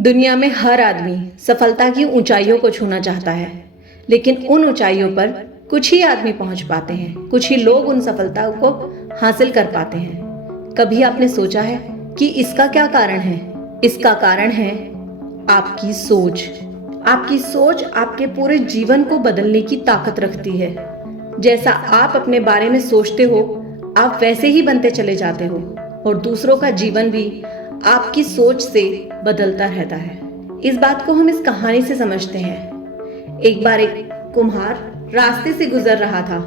दुनिया में हर आदमी सफलता की ऊंचाइयों को छूना चाहता है, लेकिन उन ऊंचाइयों पर कुछ ही आदमी पहुंच पाते हैं, कुछ ही लोग उन सफलताओं को हासिल कर पाते हैं। कभी आपने सोचा है कि इसका क्या कारण है? इसका कारण है आपकी सोच। आपकी सोच आपके पूरे जीवन को बदलने की ताकत रखती है। जैसा आप अपने बारे में सोचते हो, आप वैसे ही बनते चले जाते हो और दूसरों का जीवन भी आपकी सोच से बदलता रहता है। इस बात को हम इस कहानी से समझते हैं। एक बार एक कुम्हार रास्ते से गुजर रहा था।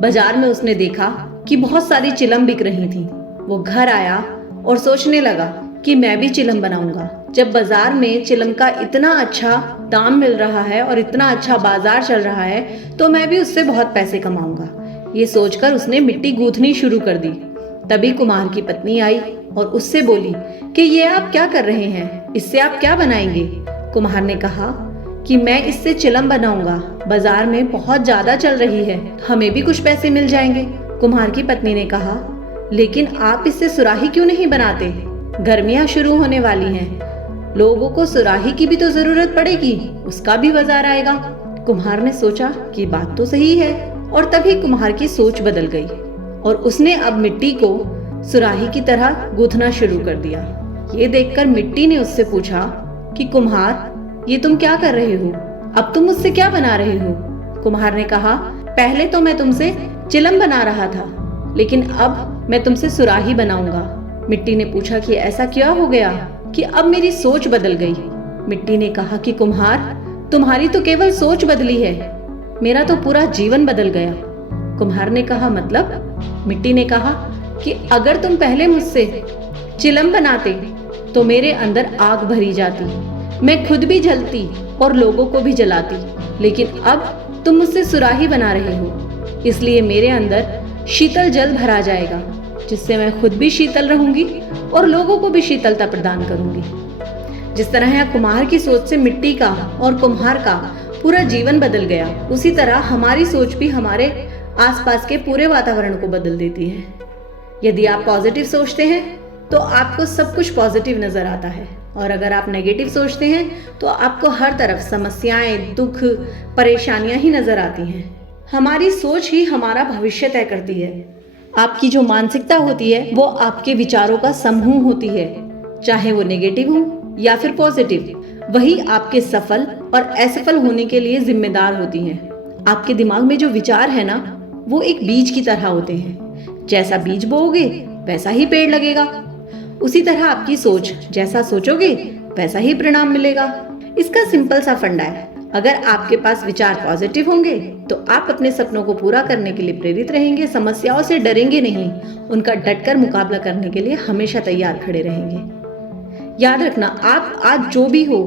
बाजार में उसने देखा कि बहुत सारी चिलम बिक रही थी। वो घर आया और सोचने लगा कि मैं भी चिलम बनाऊंगा। जब बाजार में चिलम का इतना अच्छा दाम मिल रहा है और इतना अच्छा बाजार चल रहा है, तो मैं भी उससे बहुत पैसे कमाऊंगा। ये सोचकर उसने मिट्टी गूंथनी शुरू कर दी। तभी कुम्हार की पत्नी आई और उससे बोली कि ये आप क्या कर रहे हैं? इससे आप क्या बनाएंगे? कुम्हार ने कहा कि मैं इससे चिलम बनाऊंगा। बाजार में बहुत ज्यादा चल रही है, हमें भी कुछ पैसे मिल जाएंगे। कुम्हार की पत्नी ने कहा, लेकिन आप इससे सुराही क्यों नहीं बनाते? गर्मियां शुरू होने वाली हैं, लोगों को सुराही की भी तो जरूरत पड़ेगी, उसका भी बाजार आएगा। कुम्हार ने सोचा कि बात तो सही है, और तभी कुम्हार की सोच बदल गई और उसने अब मिट्टी को सुराही की तरह गूंथना शुरू कर दिया। ये देखकर मिट्टी ने उससे पूछा कि कुम्हार, ये तुम क्या कर रहे हो? अब तुम मुझसे क्या बना रहे हो? कुम्हार ने कहा, पहले तो मैं तुमसे चिलम बना रहा था, लेकिन अब मैं तुमसे सुराही बनाऊंगा। मिट्टी ने पूछा कि ऐसा क्या हो गया कि अब मेरी सोच बदल गई? मिट्टी ने कहा कि कुम्हार, तुम्हारी तो केवल सोच बदली है, मेरा तो पूरा जीवन बदल गया। कुम्हार ने कहा, मतलब? मिट्टी ने कहा कि अगर तुम पहले मुझसे चिलम बनाते तो मेरे अंदर आग भरी जाती, मैं खुद भी जलती और लोगों को भी जलाती, लेकिन अब तुम मुझसे सुराही बना रहे हो, इसलिए मेरे अंदर शीतल जल भरा जाएगा, जिससे मैं खुद भी शीतल रहूंगी और लोगों को भी शीतलता प्रदान करूंगी। जिस तरह यहाँ कुम्हार की सोच से मिट्टी का और कुम्हार का पूरा जीवन बदल गया, उसी तरह हमारी सोच भी हमारे आसपास के पूरे वातावरण को बदल देती है। यदि आप पॉजिटिव सोचते हैं तो आपको सब कुछ पॉजिटिव नजर आता है, और अगर आप नेगेटिव सोचते हैं तो आपको हर तरफ समस्याएं, दुख, परेशानियां ही नजर आती हैं। हमारी सोच ही हमारा भविष्य तय करती है। आपकी जो मानसिकता होती है वो आपके विचारों का समूह होती है, चाहे वो नेगेटिव हो या फिर पॉजिटिव। वही आपके सफल और असफल होने के लिए जिम्मेदार होती हैं। आपके दिमाग में जो विचार है ना, वो एक बीज की तरह होते हैं। जैसा बीज बोओगे वैसा ही पेड़ लगेगा। उसी तरह आपकी सोच, जैसा सोचोगे वैसा ही परिणाम मिलेगा। इसका सिंपल सा फंडा है। अगर आपके पास विचार पॉजिटिव होंगे तो आप अपने सपनों को पूरा करने के लिए प्रेरित रहेंगे, समस्याओं से डरेंगे नहीं, उनका डटकर मुकाबला करने के लिए हमेशा तैयार खड़े रहेंगे। याद रखना, आप आज जो भी हो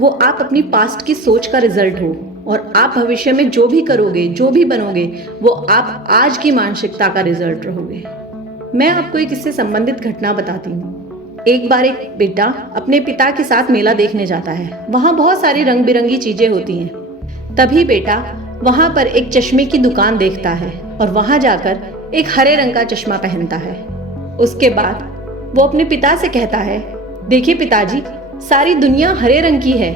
वो आप अपनी पास्ट की सोच का रिजल्ट हो, और आप भविष्य में जो भी करोगे, जो भी बनोगे, वो आप आज की मानसिकता का रिजल्ट रहोगे। मैं आपको एक इससे संबंधित घटना बताती हूँ। एक बार एक बेटा अपने पिता के साथ मेला देखने जाता है। वहाँ बहुत सारी रंग बिरंगी चीजें होती हैं। तभी बेटा वहाँ पर एक चश्मे की दुकान देखता है और वहाँ जाकर एक हरे रंग का चश्मा पहनता है। उसके बाद वो अपने पिता से कहता है, देखिए पिताजी, सारी दुनिया हरे रंग की है।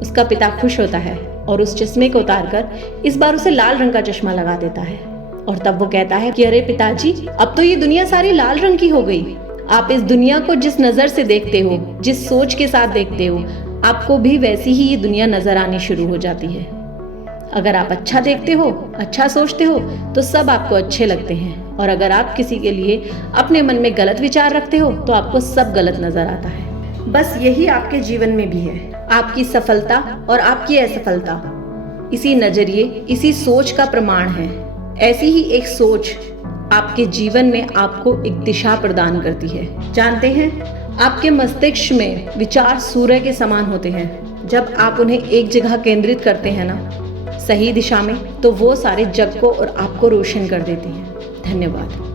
उसका पिता खुश होता है और उस चश्मे को उतारकर इस बार उसे लाल रंग का चश्मा लगा देता है। और तब वो कहता है कि अरे पिताजी, अब तो ये दुनिया सारी लाल रंग की हो गई। आप इस दुनिया को जिस नजर से देखते हो, जिस सोच के साथ देखते हो, आपको भी वैसी ही ये दुनिया नजर आनी शुरू हो जाती है। अगर आप अच्छा देखते हो, अच्छा सोचते हो, तो सब आपको अच्छे लगते हैं, और अगर आप किसी के लिए अपने मन में गलत विचार रखते हो तो आपको सब गलत नजर आता है। बस यही आपके जीवन में भी है। आपकी सफलता और आपकी असफलता इसी नजरिए, इसी सोच का प्रमाण है। ऐसी ही एक सोच आपके जीवन में आपको एक दिशा प्रदान करती है। जानते हैं, आपके मस्तिष्क में विचार सूर्य के समान होते हैं। जब आप उन्हें एक जगह केंद्रित करते हैं ना, सही दिशा में, तो वो सारे जग को और आपको रोशन कर देती हैं। धन्यवाद।